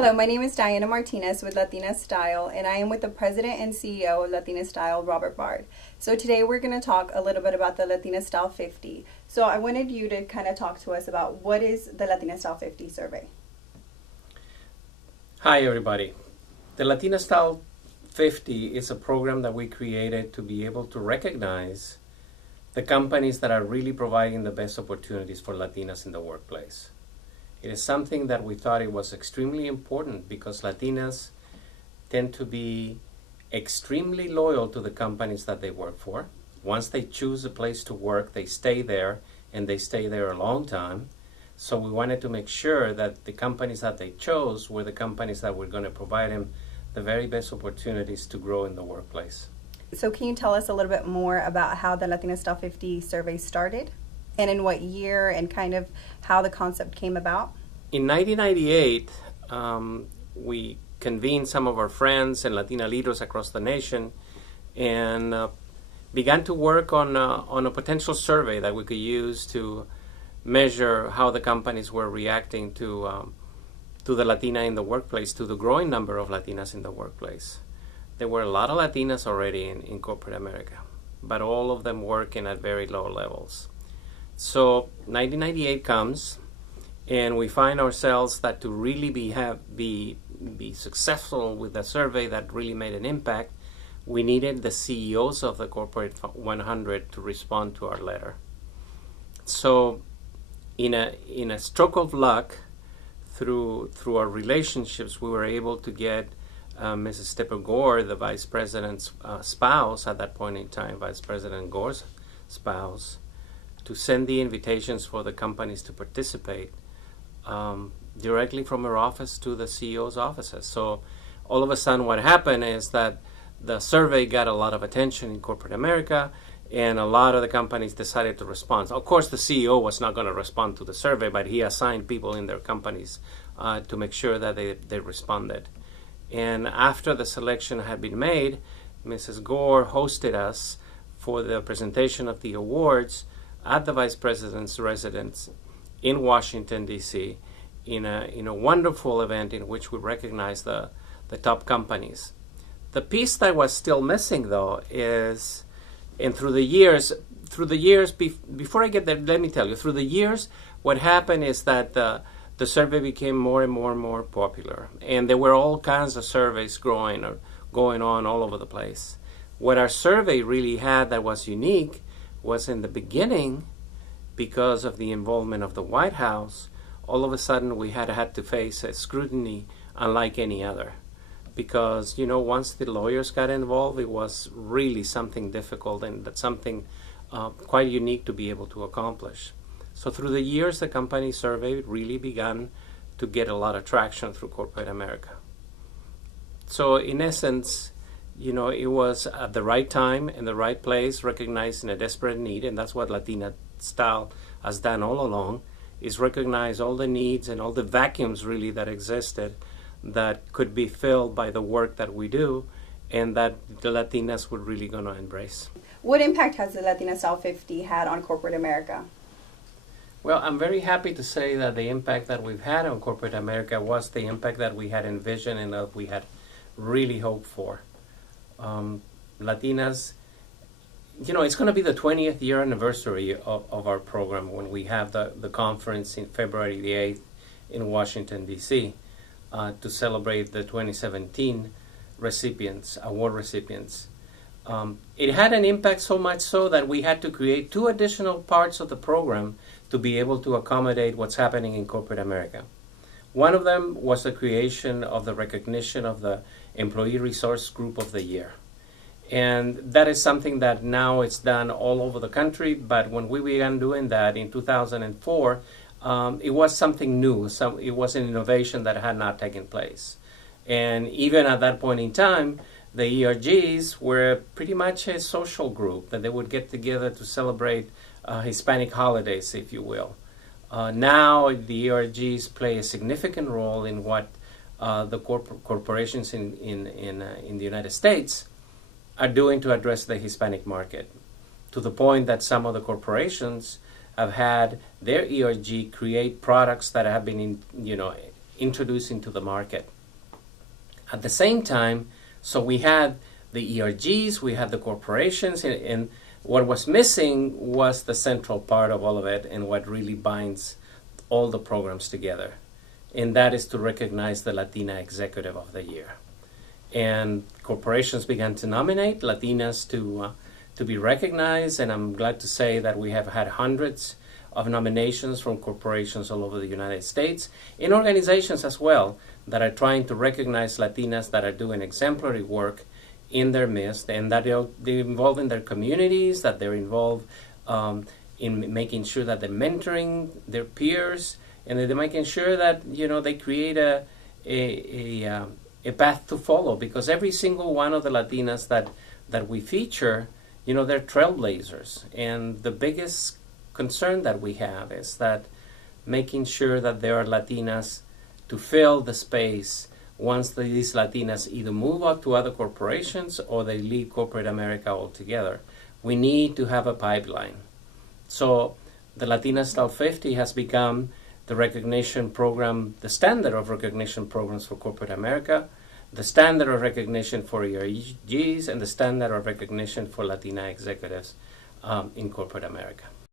Hello, my name is Diana Martinez with Latina Style, and I am with the President and CEO of Latina Style, Robert Bard. So today we're going to talk a little bit about the Latina Style 50. So I wanted you to kind of talk to us about what is the Latina Style 50 survey. Hi everybody. The Latina Style 50 is a program that we created to be able to recognize the companies that are really providing the best opportunities for Latinas in the workplace. It is something that we thought it was extremely important because Latinas tend to be extremely loyal to the companies that they work for. Once they choose a place to work, they stay there, and they stay there a long time. So we wanted to make sure that the companies that they chose were the companies that were going to provide them the very best opportunities to grow in the workplace. So can you tell us a little bit more about how the Latina Style 50 survey started? And in what year, and kind of how the concept came about? In 1998, we convened some of our friends and Latina leaders across the nation and began to work on a potential survey that we could use to measure how the companies were reacting to the Latina in the workplace, to the growing number of Latinas in the workplace. There were a lot of Latinas already in corporate America, but all of them working at very low levels. So 1998 comes, and we find ourselves that to really be successful with a survey that really made an impact, we needed the CEOs of the corporate 100 to respond to our letter. So in a stroke of luck, through our relationships, we were able to get Mrs. Tipper Gore, the vice president's spouse at that point in time, Vice President Gore's spouse, to send the invitations for the companies to participate directly from her office to the CEO's offices. So all of a sudden what happened is that the survey got a lot of attention in corporate America, and a lot of the companies decided to respond. Of course, the CEO was not going to respond to the survey, but he assigned people in their companies to make sure that they responded. And after the selection had been made, Mrs. Gore hosted us for the presentation of the awards at the Vice President's residence in Washington, D.C., in a wonderful event in which we recognized the top companies. The piece that was still missing, though, is, and through the years, before I get there, let me tell you, through the years, what happened is that the survey became more and more popular, and there were all kinds of surveys going on all over the place. What our survey really had that was unique was in the beginning, because of the involvement of the White House, all of a sudden we had to face a scrutiny unlike any other. Because, once the lawyers got involved, it was really something difficult and that's something quite unique to be able to accomplish. So through the years, the company survey really began to get a lot of traction through corporate America. So in essence, it was at the right time and the right place, recognizing a desperate need, and that's what Latina Style has done all along, is recognize all the needs and all the vacuums really that existed that could be filled by the work that we do, and that the Latinas were really going to embrace. What impact has the Latina Style 50 had on corporate America? Well, I'm very happy to say that the impact that we've had on corporate America was the impact that we had envisioned and that we had really hoped for. Latinas, it's going to be the 20th year anniversary of our program when we have the conference in February the 8th in Washington, D.C. To celebrate the 2017 award recipients. It had an impact so much so that we had to create 2 additional parts of the program to be able to accommodate what's happening in corporate America. One of them was the creation of the recognition of the Employee Resource Group of the Year. And that is something that now it's done all over the country, but when we began doing that in 2004, it was something new. It was an innovation that had not taken place. And even at that point in time, the ERGs were pretty much a social group that they would get together to celebrate Hispanic holidays, if you will. Now the ERGs play a significant role in what the corporations in the United States are doing to address the Hispanic market, to the point that some of the corporations have had their ERG create products that have been introduced into the market. At the same time, so we had the ERGs, we had the corporations, and what was missing was the central part of all of it and what really binds all the programs together. And that is to recognize the Latina Executive of the Year. And corporations began to nominate Latinas to be recognized, and I'm glad to say that we have had hundreds of nominations from corporations all over the United States, and organizations as well that are trying to recognize Latinas that are doing exemplary work in their midst, and that they're involved in their communities, that they're involved in making sure that they're mentoring their peers, and that they're making sure that they create a path to follow. Because every single one of the Latinas that we feature, they're trailblazers, and the biggest concern that we have is that making sure that there are Latinas to fill the space once these Latinas either move out to other corporations or they leave corporate America altogether. We need to have a pipeline. So the Latina Style 50 has become the recognition program, the standard of recognition programs for corporate America, the standard of recognition for ERGs, and the standard of recognition for Latina executives in corporate America.